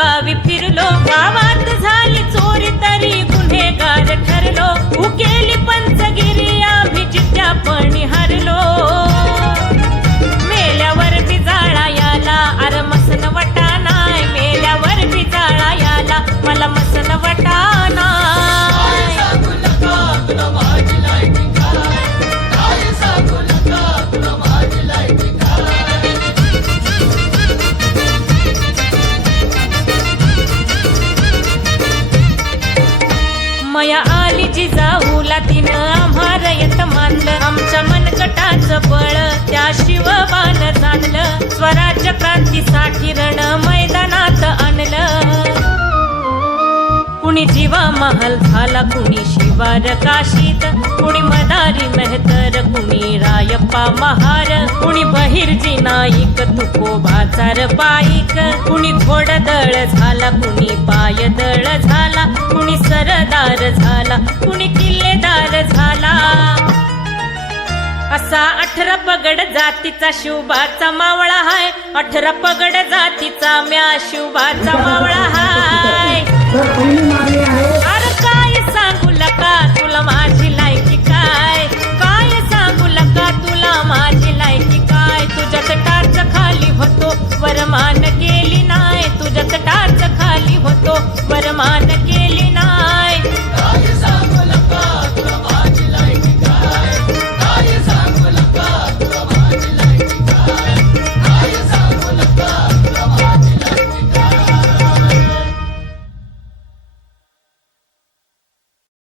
Baba, मया आली जिजाऊला तिनं आम्हार येत मानलं. आमच्या मनकटाचं बळ त्या शिवबान जाणलं स्वराज्य क्रांतीसाठी रण मैदानात आणलं. कुणी जीवा महाल झाला कुणी शिवार काशीत. कुणी मदारी मेहतर कुणी रायप्पा महार. कुणी बहिर्जी नाईक तुको बाजार पाईक. कुणी घोडदळ झाला कुणी पायदळ सरदार झाला. कुणी किल्लेदार झाला. असा अठरा पगड जातीचा शिवबाचा मावळा हाय. अठरा पगड जातीचा म्या शिवबाचा